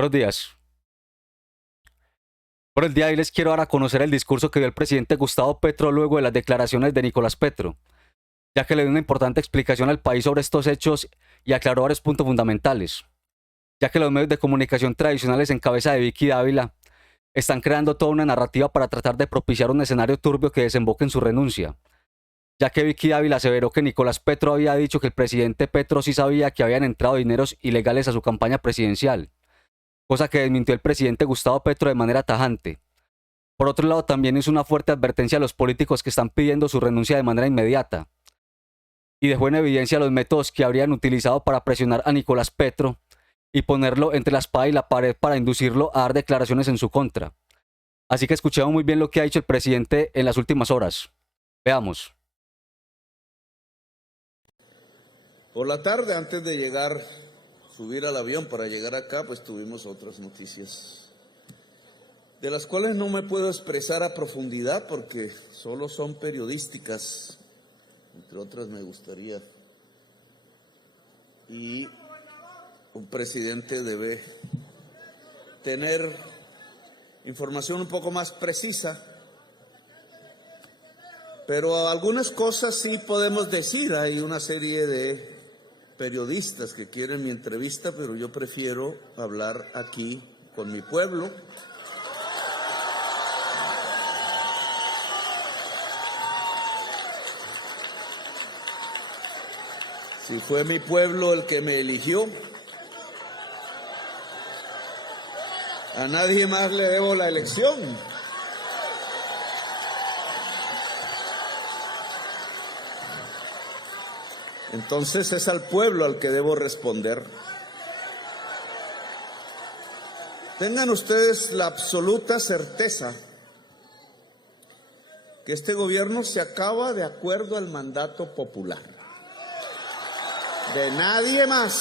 Buenos días. Por el día de hoy les quiero dar a conocer el discurso que dio el presidente Gustavo Petro luego de las declaraciones de Nicolás Petro, ya que le dio una importante explicación al país sobre estos hechos y aclaró varios puntos fundamentales, ya que los medios de comunicación tradicionales en cabeza de Vicky Dávila están creando toda una narrativa para tratar de propiciar un escenario turbio que desemboque en su renuncia, ya que Vicky Dávila aseveró que Nicolás Petro había dicho que el presidente Petro sí sabía que habían entrado dineros ilegales a su campaña presidencial, cosa que desmintió el presidente Gustavo Petro de manera tajante. Por otro lado, también hizo una fuerte advertencia a los políticos que están pidiendo su renuncia de manera inmediata, y dejó en evidencia los métodos que habrían utilizado para presionar a Nicolás Petro y ponerlo entre la espada y la pared para inducirlo a dar declaraciones en su contra. Así que escuchemos muy bien lo que ha dicho el presidente en las últimas horas. Veamos. Por la tarde, antes de subir al avión para llegar acá, pues tuvimos otras noticias, de las cuales no me puedo expresar a profundidad porque solo son periodísticas, entre otras me gustaría. Y un presidente debe tener información un poco más precisa, pero algunas cosas sí podemos decir. Hay una serie de periodistas que quieren mi entrevista, pero yo prefiero hablar aquí con mi pueblo. Si fue mi pueblo el que me eligió, a nadie más le debo la elección. Entonces es al pueblo al que debo responder. Tengan ustedes la absoluta certeza que este gobierno se acaba de acuerdo al mandato popular. De nadie más.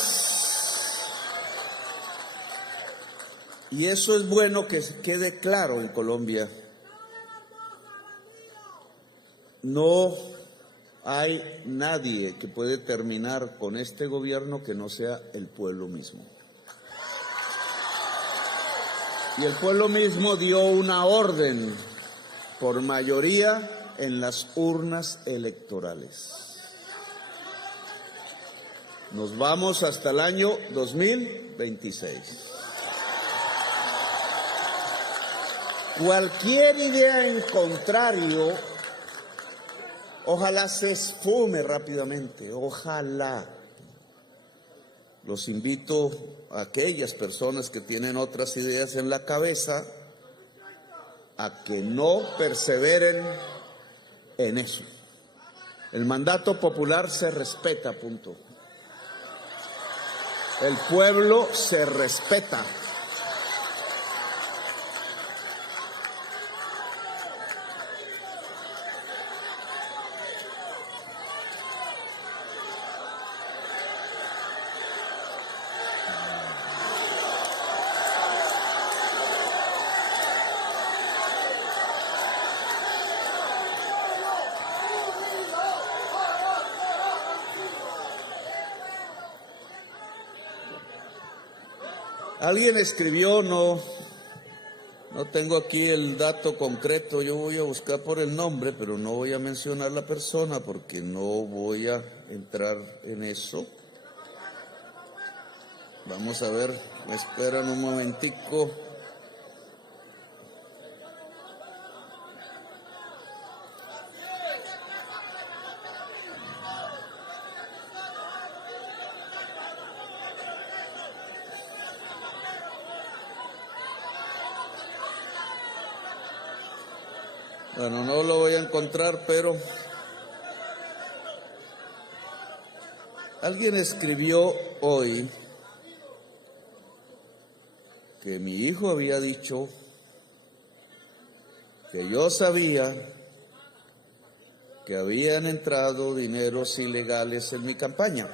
Y eso es bueno que quede claro en Colombia. No hay nadie que puede terminar con este gobierno que no sea el pueblo mismo. Y el pueblo mismo dio una orden por mayoría en las urnas electorales. Nos vamos hasta el año 2026. Cualquier idea en contrario, ojalá se esfume rápidamente, ojalá. Los invito a aquellas personas que tienen otras ideas en la cabeza a que no perseveren en eso. El mandato popular se respeta, punto. El pueblo se respeta. Alguien escribió, no tengo aquí el dato concreto, yo voy a buscar por el nombre, pero no voy a mencionar la persona porque no voy a entrar en eso. Vamos a ver, me esperan un momentico. Bueno, no lo voy a encontrar, pero alguien escribió hoy que mi hijo había dicho que yo sabía que habían entrado dineros ilegales en mi campaña.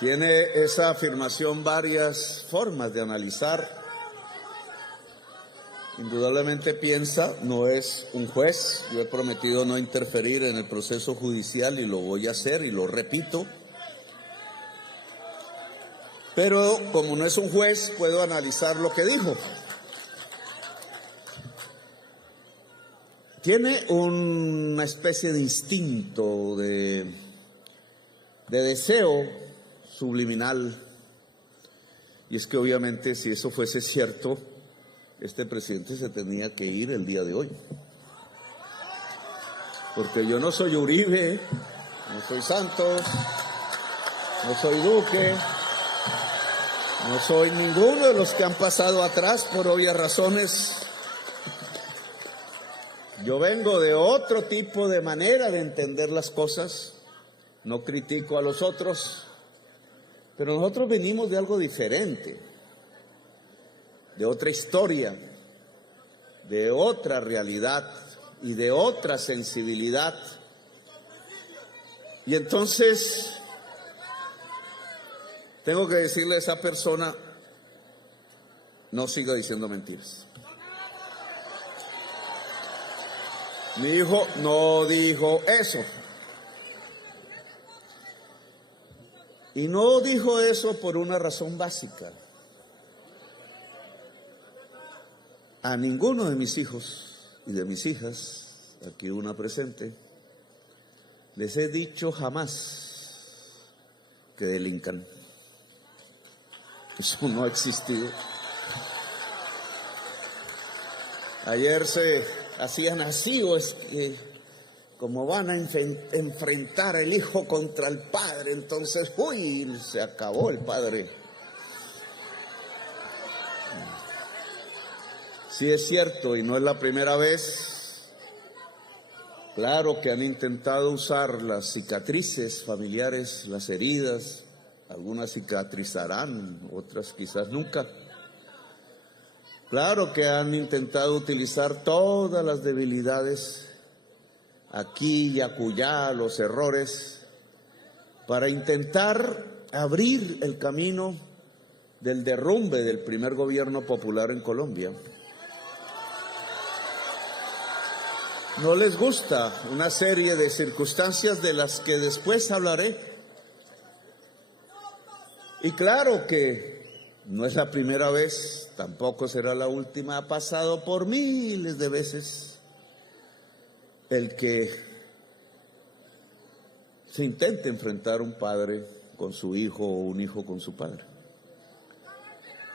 Tiene esa afirmación varias formas de analizar. indudablemente piensa, no es un juez. Yo he prometido no interferir en el proceso judicial y lo voy a hacer y lo repito. Pero como no es un juez, puedo analizar lo que dijo. Tiene una especie de instinto, de deseo subliminal. Y es que obviamente si eso fuese cierto, este presidente se tenía que ir el día de hoy. Porque yo no soy Uribe, no soy Santos, no soy Duque, no soy ninguno de los que han pasado atrás por obvias razones. Yo vengo de otro tipo de manera de entender las cosas. No critico a los otros, pero nosotros venimos de algo diferente, de otra historia, de otra realidad y de otra sensibilidad. Y entonces tengo que decirle a esa persona, no siga diciendo mentiras. Mi hijo no dijo eso. Y no dijo eso por una razón básica. A ninguno de mis hijos y de mis hijas, aquí una presente, les he dicho jamás que delincan. Eso no ha existido. Ayer se hacían así, o es que como van a enfrentar el hijo contra el padre, entonces, uy, se acabó el padre. Sí es cierto, y no es la primera vez. Claro que han intentado usar las cicatrices familiares, las heridas. Algunas cicatrizarán, otras quizás nunca. Claro que han intentado utilizar todas las debilidades, aquí y acullá, los errores, para intentar abrir el camino del derrumbe del primer gobierno popular en Colombia. No les gusta una serie de circunstancias de las que después hablaré. Y claro que no es la primera vez, tampoco será la última, ha pasado por miles de veces el que se intente enfrentar un padre con su hijo o un hijo con su padre.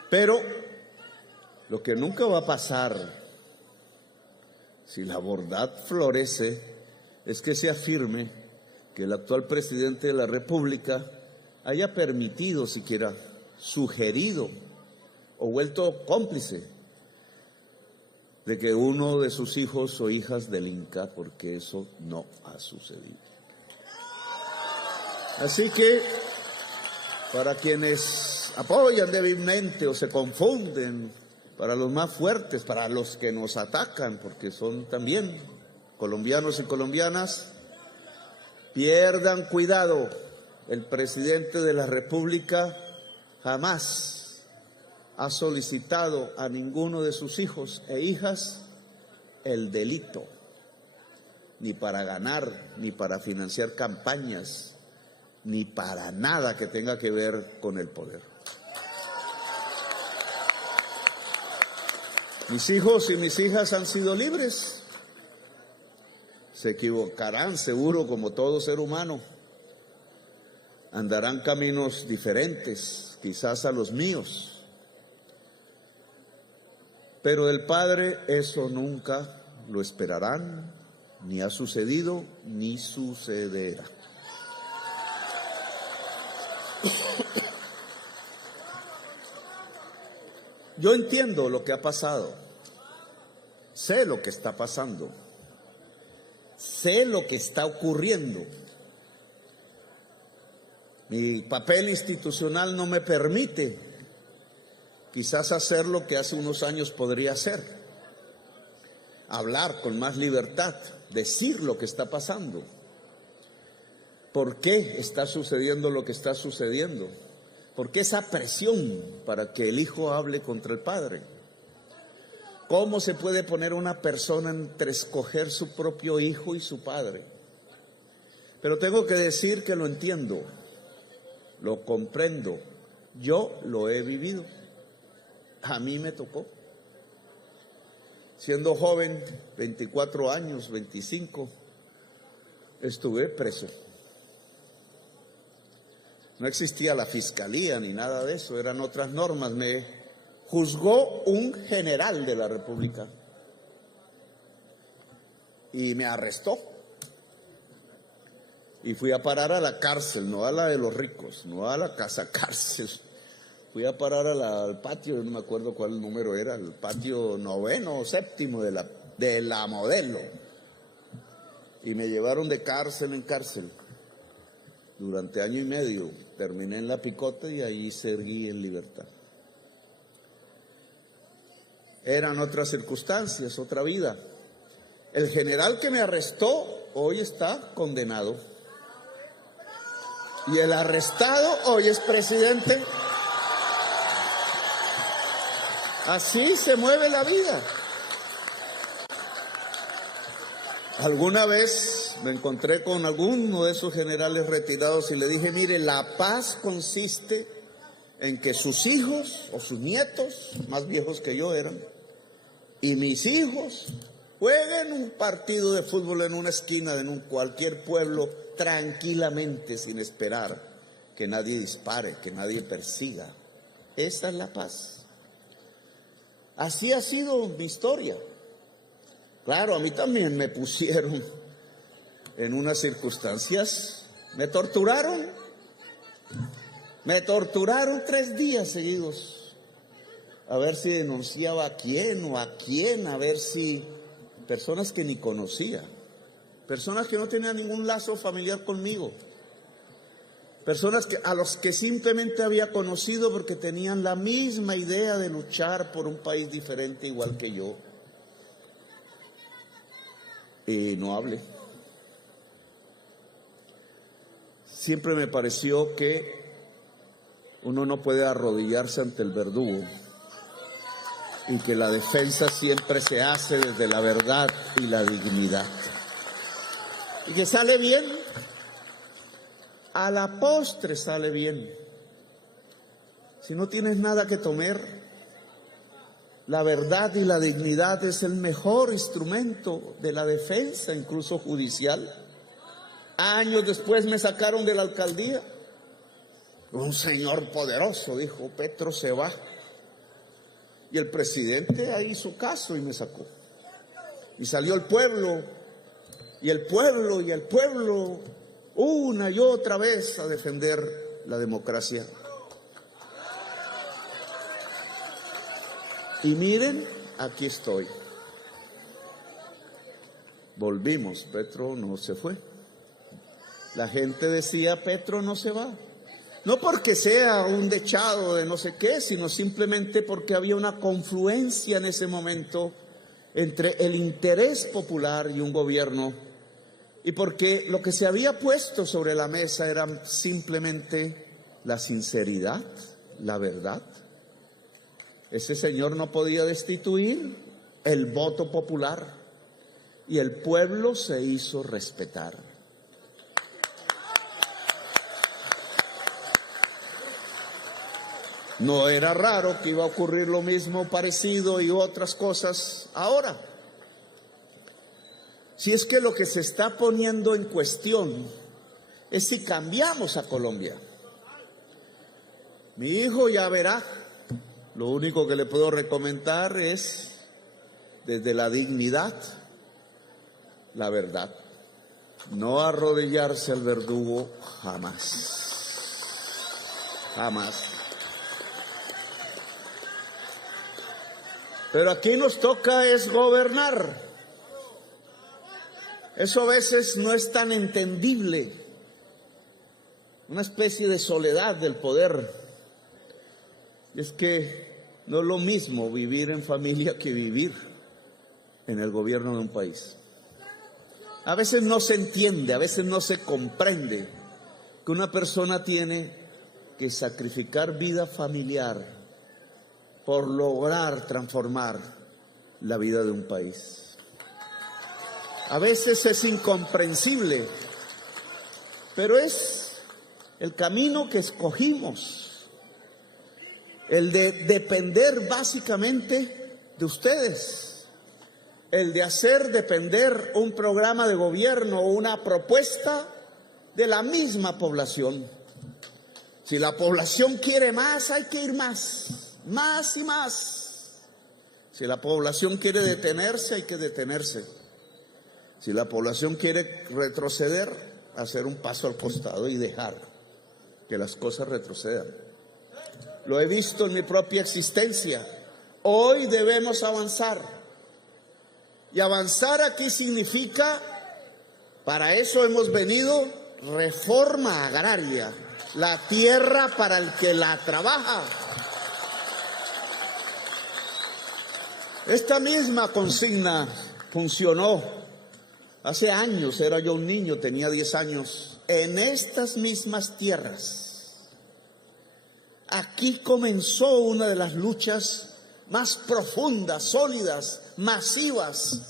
Pero lo que nunca va a pasar, si la verdad florece, es que se afirme que el actual presidente de la República haya permitido, siquiera sugerido o vuelto cómplice de que uno de sus hijos o hijas delinca, porque eso no ha sucedido. Así que, para quienes apoyan débilmente o se confunden, para los más fuertes, para los que nos atacan, porque son también colombianos y colombianas, pierdan cuidado. El presidente de la República jamás ha solicitado a ninguno de sus hijos e hijas el delito, ni para ganar, ni para financiar campañas, ni para nada que tenga que ver con el poder. Mis hijos y mis hijas han sido libres. Se equivocarán seguro como todo ser humano. Andarán caminos diferentes, quizás a los míos. Pero del Padre eso nunca lo esperarán, ni ha sucedido, ni sucederá. Yo entiendo lo que ha pasado, sé lo que está pasando, sé lo que está ocurriendo. Mi papel institucional no me permite quizás hacer lo que hace unos años podría hacer, hablar con más libertad, decir lo que está pasando, por qué está sucediendo lo que está sucediendo. ¿Por qué esa presión para que el hijo hable contra el padre? ¿Cómo se puede poner una persona entre escoger su propio hijo y su padre? Pero tengo que decir que lo entiendo, lo comprendo, yo lo he vivido, a mí me tocó. Siendo joven, 24 años, 25, estuve preso. No existía la fiscalía ni nada de eso, eran otras normas. Me juzgó un general de la República y me arrestó. Y fui a parar a la cárcel, no a la de los ricos, no a la casa cárcel. Fui a parar al patio, no me acuerdo cuál número era, el patio 9º o 7º de la Modelo. Y me llevaron de cárcel en cárcel durante año y medio. Terminé en la Picota y ahí seguí en libertad. Eran otras circunstancias, otra vida. El general que me arrestó hoy está condenado. Y el arrestado hoy es presidente. Así se mueve la vida. Alguna vez me encontré con alguno de esos generales retirados y le dije, mire, la paz consiste en que sus hijos o sus nietos, más viejos que yo eran, y mis hijos jueguen un partido de fútbol en una esquina de cualquier pueblo tranquilamente, sin esperar que nadie dispare, que nadie persiga. Esa es la paz. Así ha sido mi historia. Claro, a mí también me pusieron en unas circunstancias, me torturaron 3 días seguidos, a ver si denunciaba a quién o a quién, a ver si personas que ni conocía, personas que no tenían ningún lazo familiar conmigo, personas a los que simplemente había conocido porque tenían la misma idea de luchar por un país diferente igual que yo. Y no hablé. Siempre me pareció que uno no puede arrodillarse ante el verdugo y que la defensa siempre se hace desde la verdad y la dignidad. Y que sale bien, a la postre sale bien. Si no tienes nada que temer, la verdad y la dignidad es el mejor instrumento de la defensa, incluso judicial. Años después me sacaron de la alcaldía. Un señor poderoso dijo, Petro se va. Y el presidente ahí hizo caso y me sacó. Y salió el pueblo, y el pueblo, y el pueblo, una y otra vez a defender la democracia. Y miren, aquí estoy. Volvimos, Petro no se fue. La gente decía, Petro no se va. No porque sea un dechado de no sé qué, sino simplemente porque había una confluencia en ese momento entre el interés popular y un gobierno, y porque lo que se había puesto sobre la mesa era simplemente la sinceridad, la verdad. Ese señor no podía destituir el voto popular y el pueblo se hizo respetar. No era raro que iba a ocurrir lo mismo parecido y otras cosas ahora. Si es que lo que se está poniendo en cuestión es si cambiamos a Colombia. Mi hijo ya verá. Lo único que le puedo recomendar es, desde la dignidad, la verdad. No arrodillarse al verdugo jamás. Jamás. Pero aquí nos toca es gobernar. Eso a veces no es tan entendible. Una especie de soledad del poder. Es que no es lo mismo vivir en familia que vivir en el gobierno de un país. A veces no se entiende, a veces no se comprende que una persona tiene que sacrificar vida familiar por lograr transformar la vida de un país. A veces es incomprensible, pero es el camino que escogimos, el de depender básicamente de ustedes, el de hacer depender un programa de gobierno o una propuesta de la misma población. Si la población quiere más, hay que ir más y más. Si la población quiere detenerse, hay que detenerse. Si la población quiere retroceder, hacer un paso al costado y dejar que las cosas retrocedan. Lo he visto en mi propia existencia. Hoy debemos avanzar. Y avanzar aquí significa, para eso hemos venido, reforma agraria. La tierra para el que la trabaja. Esta misma consigna funcionó hace años. Era yo un niño, tenía 10 años. En estas mismas tierras, aquí comenzó una de las luchas más profundas, sólidas, masivas,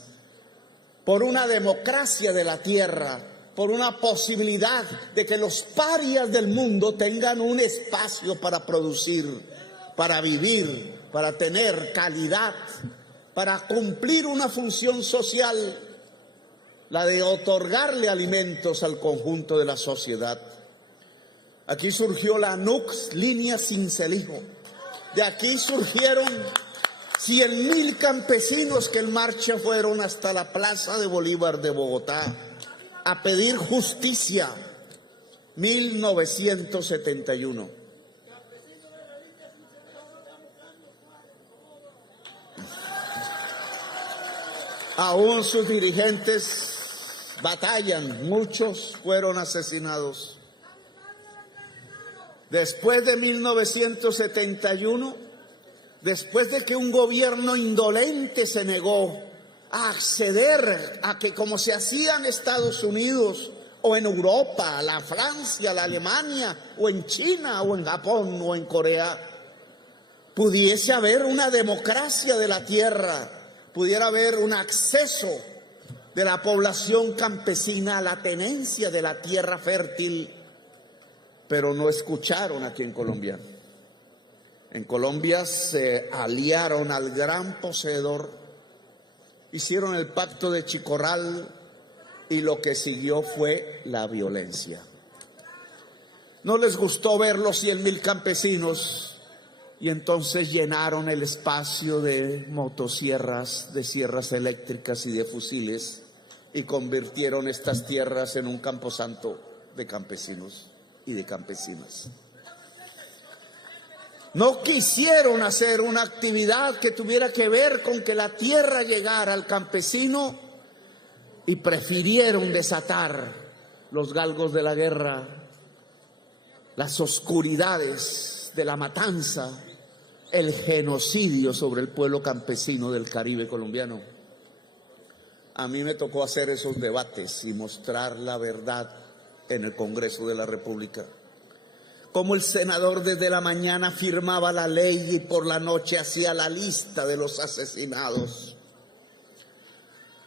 por una democracia de la tierra, por una posibilidad de que los parias del mundo tengan un espacio para producir, para vivir, para tener calidad, para cumplir una función social, la de otorgarle alimentos al conjunto de la sociedad. Aquí surgió la NUCS, Línea Sincelijo. De aquí surgieron 100,000 campesinos que en marcha fueron hasta la Plaza de Bolívar de Bogotá a pedir justicia. 1971. Aún sus dirigentes batallan, muchos fueron asesinados. Después de 1971, después de que un gobierno indolente se negó a acceder a que, como se hacía en Estados Unidos o en Europa, la Francia, la Alemania, o en China, o en Japón, o en Corea, pudiese haber una democracia de la tierra, pudiera haber un acceso de la población campesina a la tenencia de la tierra fértil, pero no escucharon aquí en Colombia. En Colombia se aliaron al gran poseedor, hicieron el pacto de Chicorral y lo que siguió fue la violencia. No les gustó ver los 100,000 campesinos y entonces llenaron el espacio de motosierras, de sierras eléctricas y de fusiles y convirtieron estas tierras en un camposanto de campesinos y de campesinas. No quisieron hacer una actividad que tuviera que ver con que la tierra llegara al campesino y prefirieron desatar los galgos de la guerra, las oscuridades de la matanza, el genocidio sobre el pueblo campesino del Caribe colombiano. A mí me tocó hacer esos debates y mostrar la verdad en el Congreso de la República. Como el senador desde la mañana firmaba la ley y por la noche hacía la lista de los asesinados.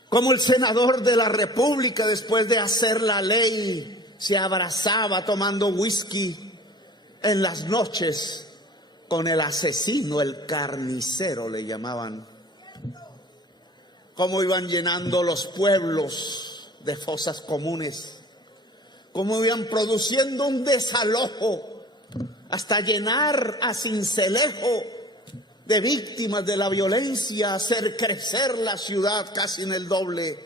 Como el senador de la República, después de hacer la ley, se abrazaba tomando whisky en las noches con el asesino, el carnicero le llamaban. Cómo iban llenando los pueblos de fosas comunes, cómo iban produciendo un desalojo hasta llenar a Sincelejo de víctimas de la violencia, hacer crecer la ciudad casi en el doble,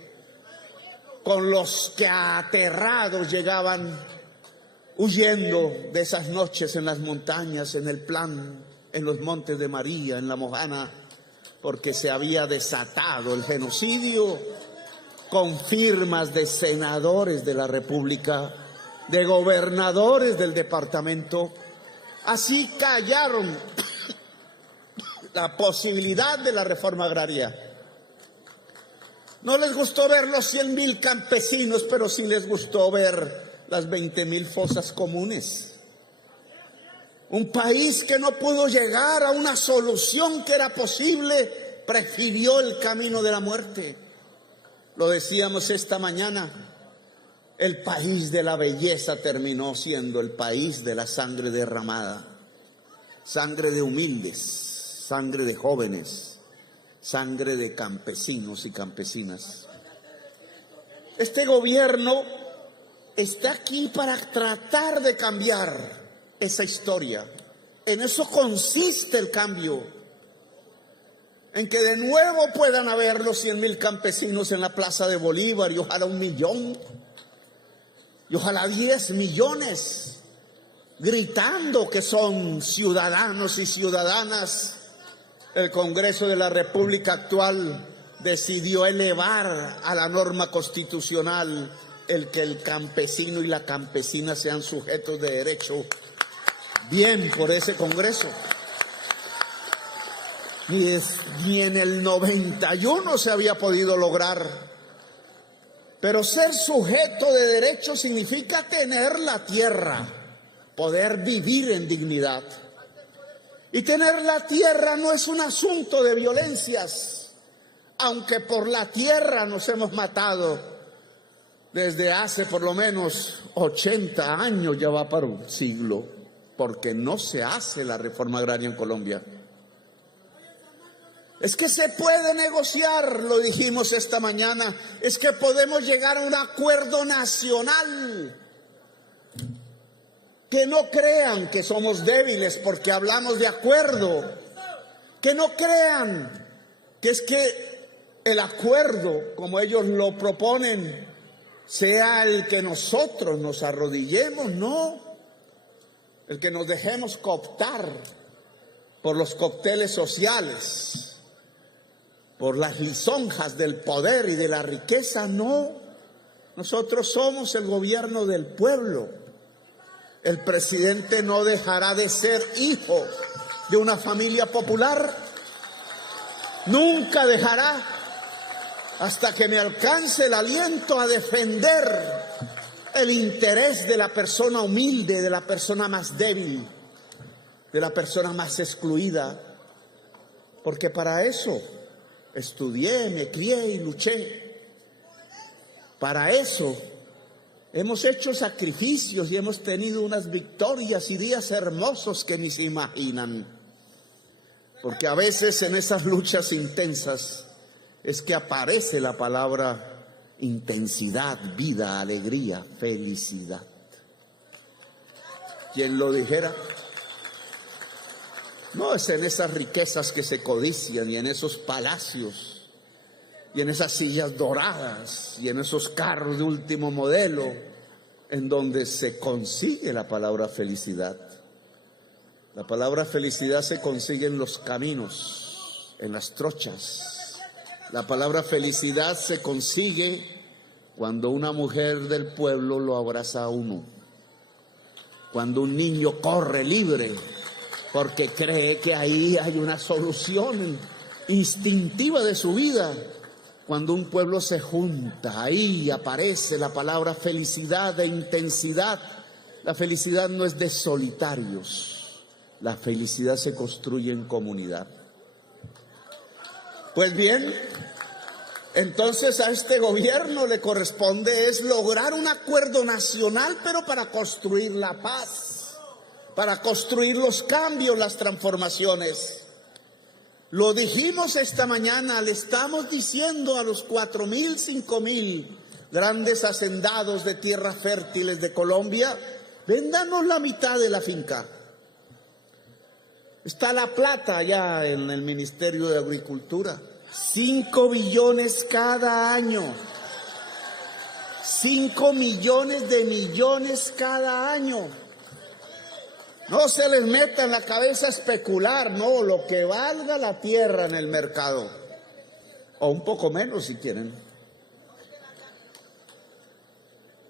con los que aterrados llegaban huyendo de esas noches en las montañas, en el Plan, en los Montes de María, en La Mojana, porque se había desatado el genocidio, con firmas de senadores de la República, de gobernadores del departamento. Así callaron la posibilidad de la reforma agraria. No les gustó ver los 100,000 campesinos, pero sí les gustó ver las 20,000 fosas comunes. Un país que no pudo llegar a una solución que era posible prefirió el camino de la muerte. Lo decíamos esta mañana, el país de la belleza terminó siendo el país de la sangre derramada, sangre de humildes, sangre de jóvenes, sangre de campesinos y campesinas. Este gobierno está aquí para tratar de cambiar esa historia. En eso consiste el cambio. En que de nuevo puedan haber los 100,000 campesinos en la Plaza de Bolívar y ojalá 1 millón y ojalá 10 millones gritando que son ciudadanos y ciudadanas. El Congreso de la República actual decidió elevar a la norma constitucional el que el campesino y la campesina sean sujetos de derecho. Bien por ese Congreso. Ni en el 91 se había podido lograr. Pero ser sujeto de derecho significa tener la tierra, poder vivir en dignidad. Y tener la tierra no es un asunto de violencias, aunque por la tierra nos hemos matado desde hace por lo menos 80 años, ya va para un siglo, porque no se hace la reforma agraria en Colombia. Es que se puede negociar, lo dijimos esta mañana, es que podemos llegar a un acuerdo nacional. Que no crean que somos débiles porque hablamos de acuerdo. Que no crean que es que el acuerdo, como ellos lo proponen, sea el que nosotros nos arrodillemos, no. El que nos dejemos cooptar por los cócteles sociales, por las lisonjas del poder y de la riqueza, no. Nosotros somos el gobierno del pueblo. El presidente no dejará de ser hijo de una familia popular. Nunca dejará, hasta que me alcance el aliento a defender el interés de la persona humilde, de la persona más débil, de la persona más excluida. Porque para eso estudié, me crié y luché. Para eso hemos hecho sacrificios y hemos tenido unas victorias y días hermosos que ni se imaginan. Porque a veces en esas luchas intensas es que aparece la palabra intensidad, vida, alegría, felicidad. ¿Quién lo dijera? No es en esas riquezas que se codician y en esos palacios y en esas sillas doradas y en esos carros de último modelo en donde se consigue la palabra felicidad. La palabra felicidad se consigue en los caminos, en las trochas. La palabra felicidad se consigue cuando una mujer del pueblo lo abraza a uno, cuando un niño corre libre porque cree que ahí hay una solución instintiva de su vida. Cuando un pueblo se junta, ahí aparece la palabra felicidad de intensidad. La felicidad no es de solitarios, la felicidad se construye en comunidad. Pues bien, entonces a este gobierno le corresponde es lograr un acuerdo nacional, pero para construir la paz, para construir los cambios, las transformaciones. Lo dijimos esta mañana, le estamos diciendo a los 4,000, 5,000 grandes hacendados de tierras fértiles de Colombia, véndanos la mitad de la finca. Está la plata allá en el Ministerio de Agricultura, 5 billones cada año, 5 millones de millones cada año. No se les meta en la cabeza especular, no, lo que valga la tierra en el mercado, o un poco menos si quieren.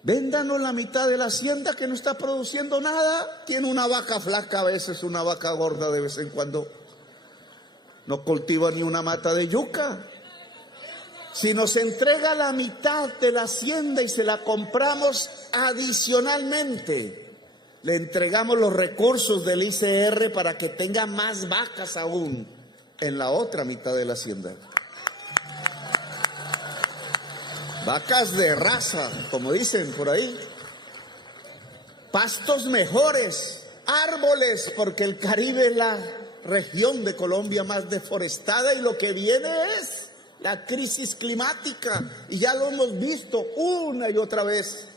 Véndanos la mitad de la hacienda que no está produciendo nada. Tiene una vaca flaca a veces, una vaca gorda de vez en cuando. No cultiva ni una mata de yuca. Si nos entrega la mitad de la hacienda y se la compramos adicionalmente, le entregamos los recursos del ICR para que tenga más vacas aún en la otra mitad de la hacienda. Vacas de raza, como dicen por ahí. Pastos mejores, árboles, porque el Caribe es la región de Colombia más deforestada y lo que viene es la crisis climática. Y ya lo hemos visto una y otra vez.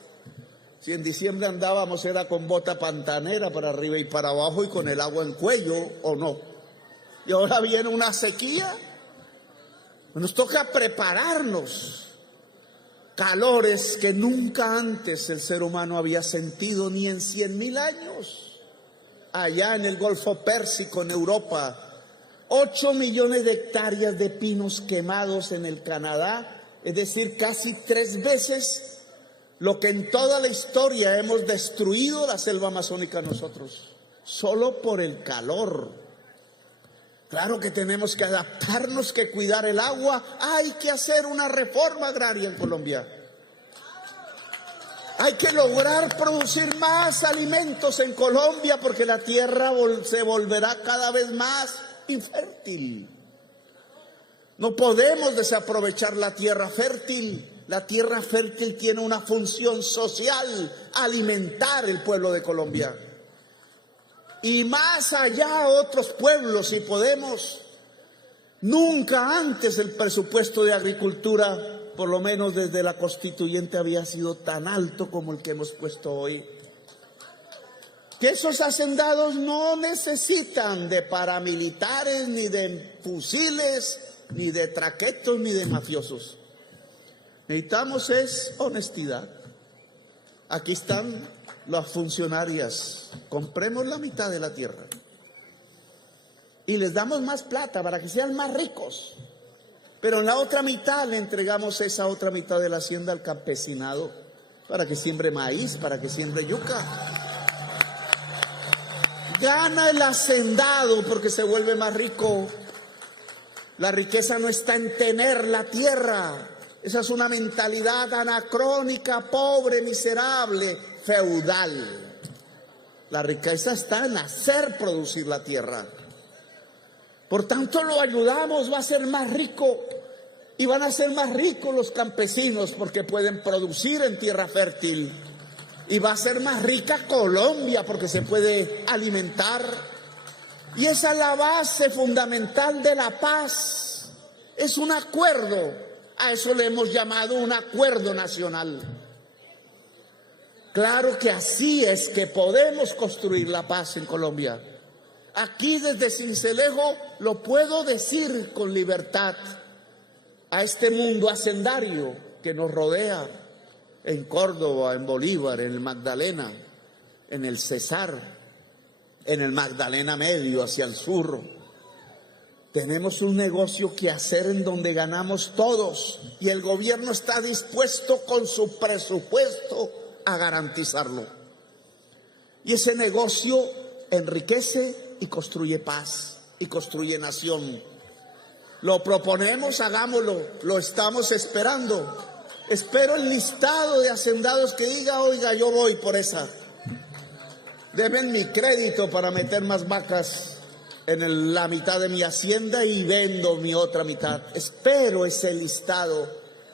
Si en diciembre andábamos era con bota pantanera para arriba y para abajo y con el agua en cuello, ¿o no? Y ahora viene una sequía. Nos toca prepararnos. Calores que nunca antes el ser humano había sentido ni en 100.000 años. Allá en el Golfo Pérsico, en Europa, 8 millones de hectáreas de pinos quemados en el Canadá, es decir, casi 3 veces lo que en toda la historia hemos destruido la selva amazónica nosotros, solo por el calor. Claro que tenemos que adaptarnos, que cuidar el agua. Hay que hacer una reforma agraria en Colombia. Hay que lograr producir más alimentos en Colombia porque la tierra se volverá cada vez más infértil. No podemos desaprovechar la tierra fértil. La tierra fértil tiene una función social, alimentar el pueblo de Colombia. Y más allá otros pueblos, si podemos. Nunca antes el presupuesto de agricultura, por lo menos desde la constituyente, había sido tan alto como el que hemos puesto hoy. Que esos hacendados no necesitan de paramilitares, ni de fusiles, ni de traquetos, ni de mafiosos. Necesitamos es honestidad. Aquí están las funcionarias. Compremos la mitad de la tierra y les damos más plata para que sean más ricos. Pero en la otra mitad le entregamos esa otra mitad de la hacienda al campesinado para que siembre maíz, para que siembre yuca. Gana el hacendado porque se vuelve más rico. La riqueza no está en tener la tierra. Esa es una mentalidad anacrónica, pobre, miserable, feudal. La riqueza está en hacer producir la tierra. Por tanto, lo ayudamos, va a ser más rico y van a ser más ricos los campesinos porque pueden producir en tierra fértil. Y va a ser más rica Colombia porque se puede alimentar. Y esa es la base fundamental de la paz. Es un acuerdo. A eso le hemos llamado un acuerdo nacional. Claro que así es que podemos construir la paz en Colombia. Aquí desde Sincelejo lo puedo decir con libertad a este mundo hacendario que nos rodea en Córdoba, en Bolívar, en el Magdalena, en el Cesar, en el Magdalena Medio hacia el sur. Tenemos un negocio que hacer en donde ganamos todos y el gobierno está dispuesto con su presupuesto a garantizarlo. Y ese negocio enriquece y construye paz y construye nación. Lo proponemos, hagámoslo, lo estamos esperando. Espero el listado de hacendados que diga, oiga, yo voy por esa. Deben mi crédito para meter más vacas en la mitad de mi hacienda y vendo mi otra mitad. Espero ese listado.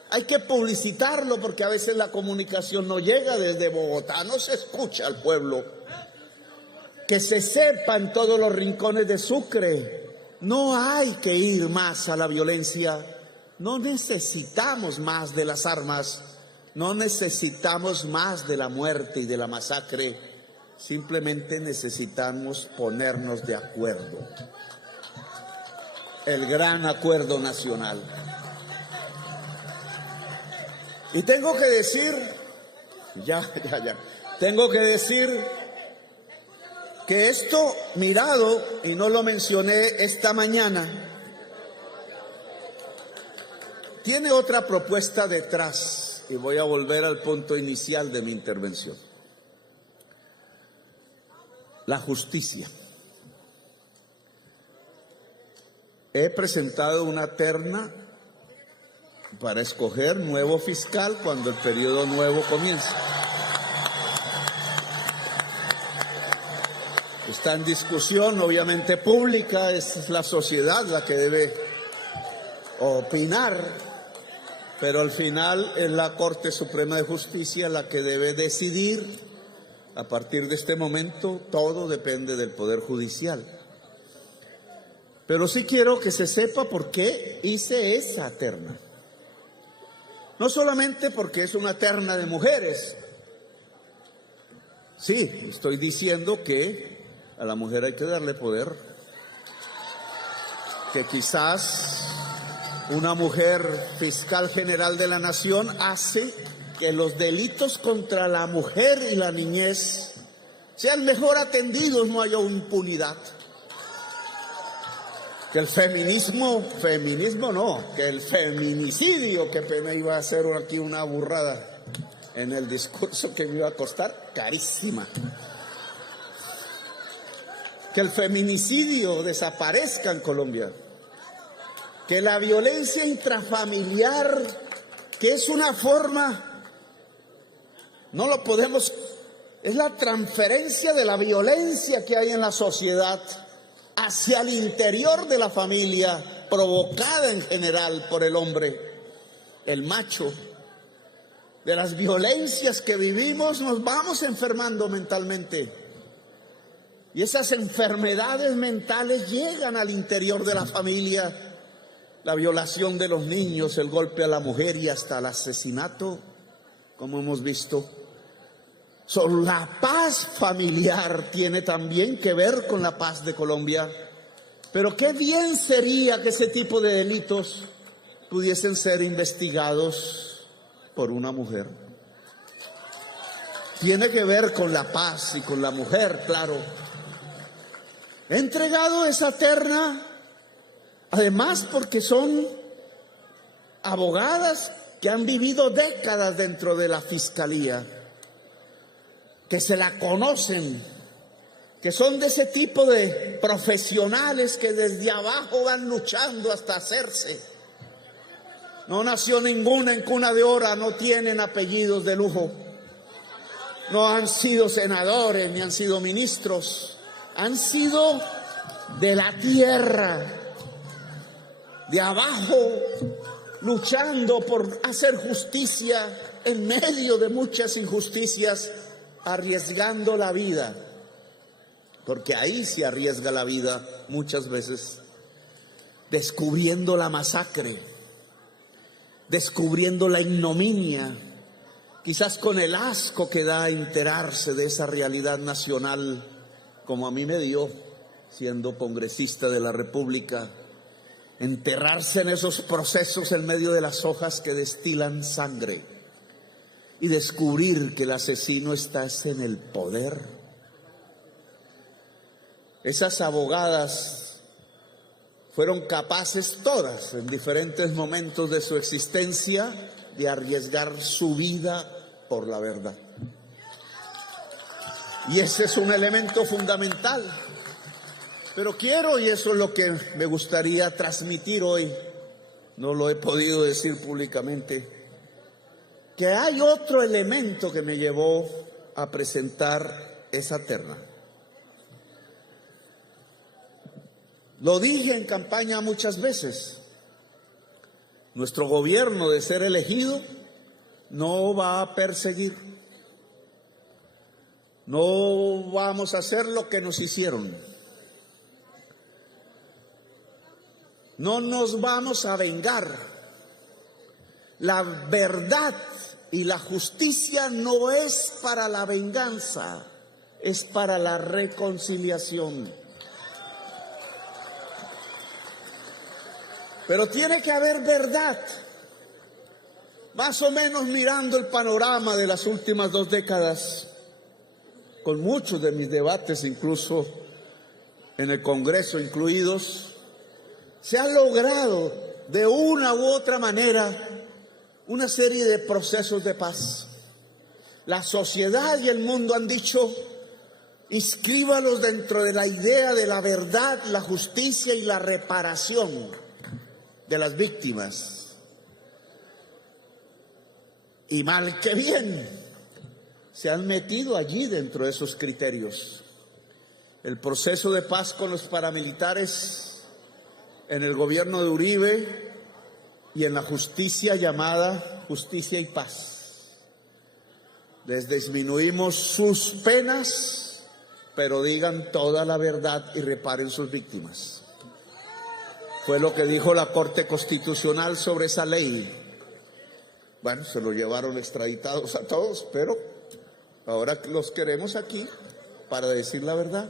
Hay que publicitarlo porque a veces la comunicación no llega desde Bogotá, no se escucha al pueblo. Que se sepa en todos los rincones de Sucre, no hay que ir más a la violencia, no necesitamos más de las armas, no necesitamos más de la muerte y de la masacre. Simplemente necesitamos ponernos de acuerdo. El gran acuerdo nacional. Y tengo que decir, tengo que decir que esto mirado, y no lo mencioné esta mañana, tiene otra propuesta detrás, y voy a volver al punto inicial de mi intervención. La justicia. He presentado una terna para escoger nuevo fiscal cuando el periodo nuevo comience. está en discusión, obviamente pública, es la sociedad la que debe opinar, pero al final es la Corte Suprema de Justicia la que debe decidir. A partir de este momento, todo depende del Poder Judicial. Pero sí quiero que se sepa por qué hice esa terna. No solamente porque es una terna de mujeres. Sí, estoy diciendo que a la mujer hay que darle poder. Que quizás una mujer fiscal general de la nación hace que los delitos contra la mujer y la niñez sean mejor atendidos, no haya impunidad. Que el feminismo no, que el feminicidio, que pena, iba a hacer aquí una burrada en el discurso que me iba a costar carísima. Que el feminicidio desaparezca en Colombia. Que la violencia intrafamiliar, que es una forma, no lo podemos, es la transferencia de la violencia que hay en la sociedad hacia el interior de la familia, provocada en general por el hombre, el macho. De las violencias que vivimos nos vamos enfermando mentalmente. Y esas enfermedades mentales llegan al interior de la familia. La violación de los niños, el golpe a la mujer y hasta el asesinato, como hemos visto. La paz familiar tiene también que ver con la paz de Colombia. Pero qué bien sería que ese tipo de delitos pudiesen ser investigados por una mujer. Tiene que ver con la paz y con la mujer, claro. He entregado esa terna, además porque son abogadas que han vivido décadas dentro de la fiscalía, que se la conocen, que son de ese tipo de profesionales que desde abajo van luchando hasta hacerse. No nació ninguna en cuna de oro, no tienen apellidos de lujo, no han sido senadores ni han sido ministros, han sido de la tierra, de abajo, luchando por hacer justicia en medio de muchas injusticias, arriesgando la vida, porque ahí se arriesga la vida muchas veces, descubriendo la masacre, descubriendo la ignominia, quizás con el asco que da enterarse de esa realidad nacional, como a mí me dio siendo congresista de la República, enterrarse en esos procesos en medio de las hojas que destilan sangre y descubrir que el asesino está en el poder. Esas abogadas fueron capaces todas en diferentes momentos de su existencia de arriesgar su vida por la verdad. Y ese es un elemento fundamental. Pero quiero, y eso es lo que me gustaría transmitir hoy, no lo he podido decir públicamente, que hay otro elemento que me llevó a presentar esa terna. Lo dije en campaña muchas veces. Nuestro gobierno, de ser elegido, no va a perseguir. No vamos a hacer lo que nos hicieron. No nos vamos a vengar. La verdad y la justicia no es para la venganza, es para la reconciliación. Pero tiene que haber verdad. Más o menos mirando el panorama de las últimas 2 décadas, con muchos de mis debates, incluso en el Congreso incluidos, se ha logrado de una u otra manera una serie de procesos de paz. La sociedad y el mundo han dicho: inscríbalos dentro de la idea de la verdad, la justicia y la reparación de las víctimas. Y mal que bien, se han metido allí dentro de esos criterios. el proceso de paz con los paramilitares en el gobierno de Uribe y en la justicia llamada Justicia y Paz. Les disminuimos sus penas, pero digan toda la verdad y reparen sus víctimas. Fue lo que dijo la Corte Constitucional sobre esa ley. Bueno, se lo llevaron extraditados a todos, pero ahora los queremos aquí para decir la verdad.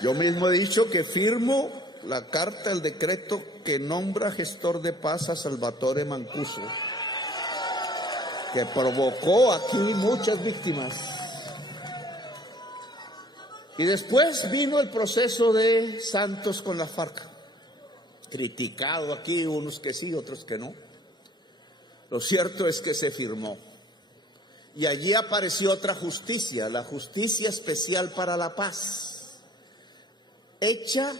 Yo mismo he dicho que firmo la carta, el decreto que nombra gestor de paz a Salvatore Mancuso, que provocó aquí muchas víctimas. Y después vino el proceso de Santos con la FARC, criticado aquí, unos que sí, otros que no. Lo cierto es que se firmó. Y allí apareció otra justicia, la Justicia Especial para la Paz, hecha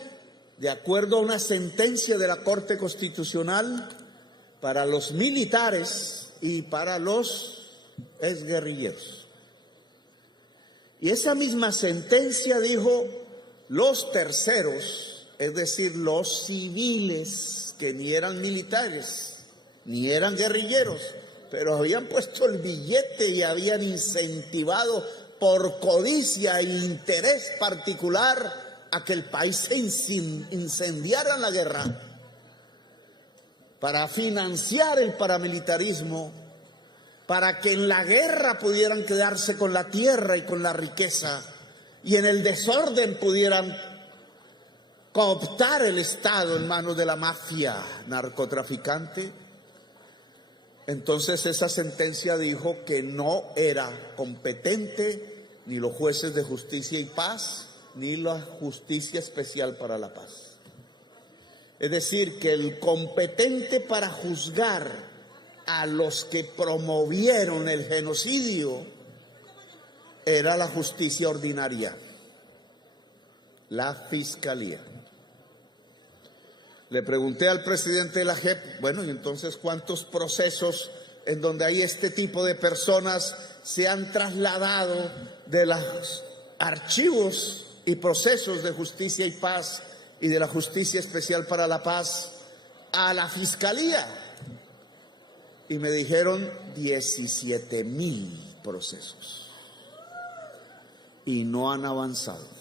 de acuerdo a una sentencia de la Corte Constitucional para los militares y para los exguerrilleros. Y esa misma sentencia dijo: los terceros, es decir, los civiles que ni eran militares ni eran guerrilleros, pero habían puesto el billete y habían incentivado por codicia e interés particular a que el país se incendiara en la guerra para financiar el paramilitarismo, para que en la guerra pudieran quedarse con la tierra y con la riqueza, y en el desorden pudieran cooptar el Estado en manos de la mafia narcotraficante. Entonces esa sentencia dijo que no era competente ni los jueces de Justicia y Paz, ni la Justicia Especial para la Paz. Es decir, que el competente para juzgar a los que promovieron el genocidio era la justicia ordinaria, la Fiscalía. Le pregunté al presidente de la JEP, bueno, y entonces ¿cuántos procesos en donde hay este tipo de personas se han trasladado de los archivos y procesos de Justicia y Paz y de la Justicia Especial para la Paz a la Fiscalía? Y me dijeron 17,000 procesos y no han avanzado.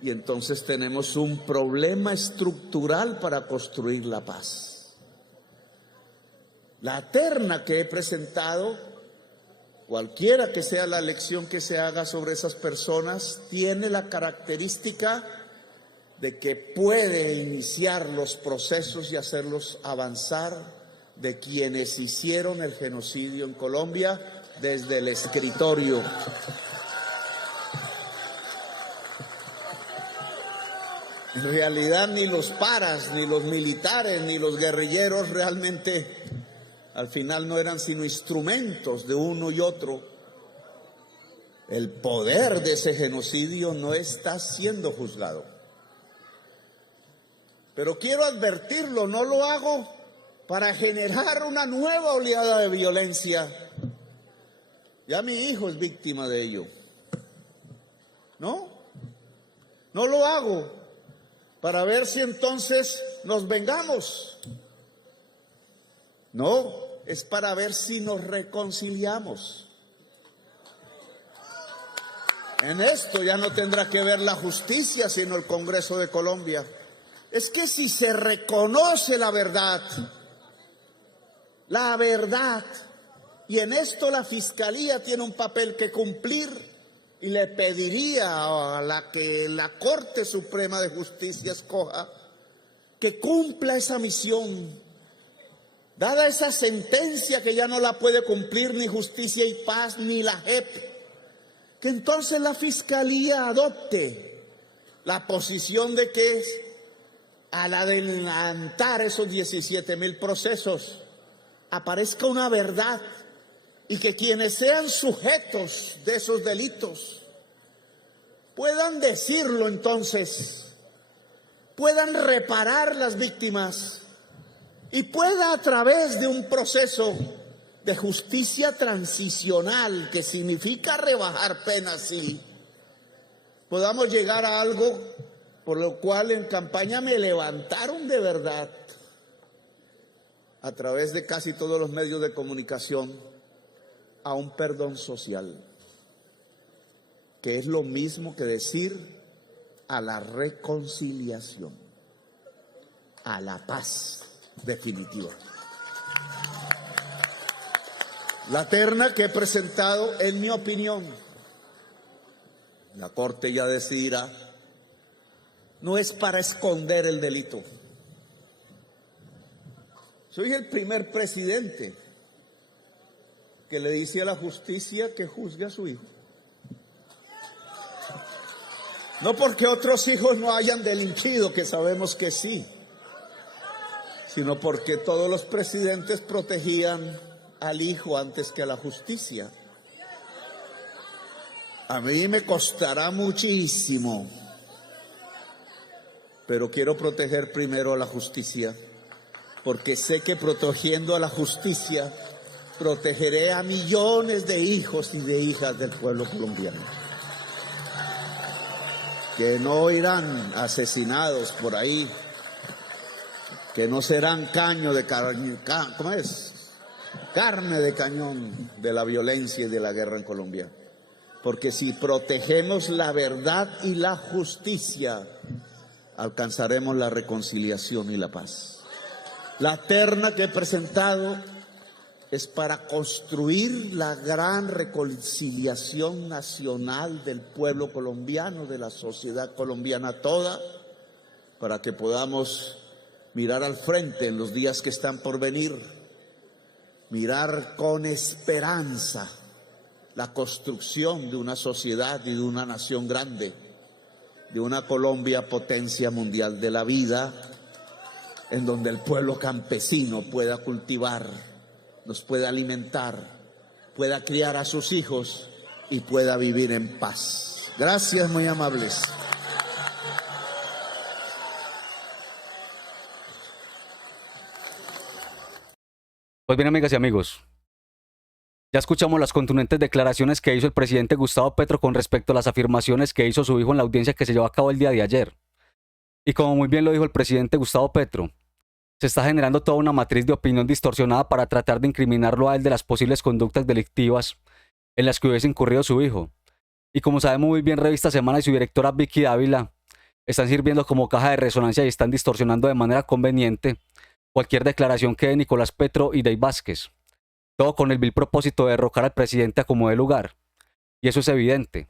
Y entonces tenemos un problema estructural para construir la paz. La terna que he presentado, cualquiera que sea la elección que se haga sobre esas personas, tiene la característica de que puede iniciar los procesos y hacerlos avanzar de quienes hicieron el genocidio en Colombia desde el escritorio. En realidad ni los paras, ni los militares, ni los guerrilleros realmente al final no eran sino instrumentos de uno y otro. El poder de ese genocidio no está siendo juzgado. Pero quiero advertirlo, no lo hago para generar una nueva oleada de violencia. Ya mi hijo es víctima de ello. No lo hago para ver si entonces nos vengamos. No, es para ver si nos reconciliamos. En esto ya no tendrá que ver la justicia, sino el Congreso de Colombia. Es que si se reconoce la verdad, y en esto la Fiscalía tiene un papel que cumplir, y le pediría a la que la Corte Suprema de Justicia escoja que cumpla esa misión, dada esa sentencia que ya no la puede cumplir ni Justicia y Paz ni la JEP, que entonces la Fiscalía adopte la posición de que al adelantar esos 17,000 procesos aparezca una verdad y que quienes sean sujetos de esos delitos puedan decirlo entonces, puedan reparar las víctimas y pueda a través de un proceso de justicia transicional, que significa rebajar penas, sí, podamos llegar a algo por lo cual en campaña me levantaron de verdad a través de casi todos los medios de comunicación a un perdón social, que es lo mismo que decir a la reconciliación, a la paz definitiva. La terna que he presentado, en mi opinión, la Corte ya decidirá, no es para esconder el delito. Soy el primer presidente que le dice a la justicia que juzgue a su hijo. No porque otros hijos no hayan delinquido, que sabemos que sí, sino porque todos los presidentes protegían al hijo antes que a la justicia. A mí me costará muchísimo, pero quiero proteger primero a la justicia, porque sé que protegiendo a la justicia protegeré a millones de hijos y de hijas del pueblo colombiano, que no irán asesinados por ahí, que no serán caño de carne, ¿cómo es? Carne de cañón de la violencia y de la guerra en Colombia. Porque si protegemos la verdad y la justicia, alcanzaremos la reconciliación y la paz. La terna que he presentado es para construir la gran reconciliación nacional del pueblo colombiano, de la sociedad colombiana toda, para que podamos mirar al frente en los días que están por venir, mirar con esperanza la construcción de una sociedad y de una nación grande, de una Colombia potencia mundial de la vida, en donde el pueblo campesino pueda cultivar, nos pueda alimentar, pueda criar a sus hijos y pueda vivir en paz. Gracias, muy amables. Pues bien, amigas y amigos, ya escuchamos las contundentes declaraciones que hizo el presidente Gustavo Petro con respecto a las afirmaciones que hizo su hijo en la audiencia que se llevó a cabo el día de ayer. Y como muy bien lo dijo el presidente Gustavo Petro, se está generando toda una matriz de opinión distorsionada para tratar de incriminarlo a él de las posibles conductas delictivas en las que hubiese incurrido su hijo. Y como sabemos muy bien, Revista Semana y su directora Vicky Dávila están sirviendo como caja de resonancia y están distorsionando de manera conveniente cualquier declaración que dé Nicolás Petro y Dey Vázquez. Todo con el vil propósito de derrocar al presidente a como dé lugar. Y eso es evidente.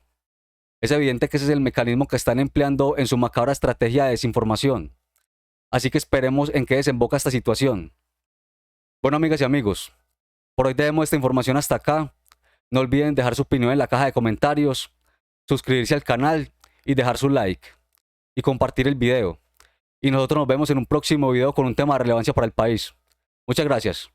Es evidente que ese es el mecanismo que están empleando en su macabra estrategia de desinformación. Así que esperemos en qué desemboca esta situación. Bueno, amigas y amigos, por hoy dejemos esta información hasta acá. No olviden dejar su opinión en la caja de comentarios, suscribirse al canal y dejar su like. Y compartir el video. Y nosotros nos vemos en un próximo video con un tema de relevancia para el país. Muchas gracias.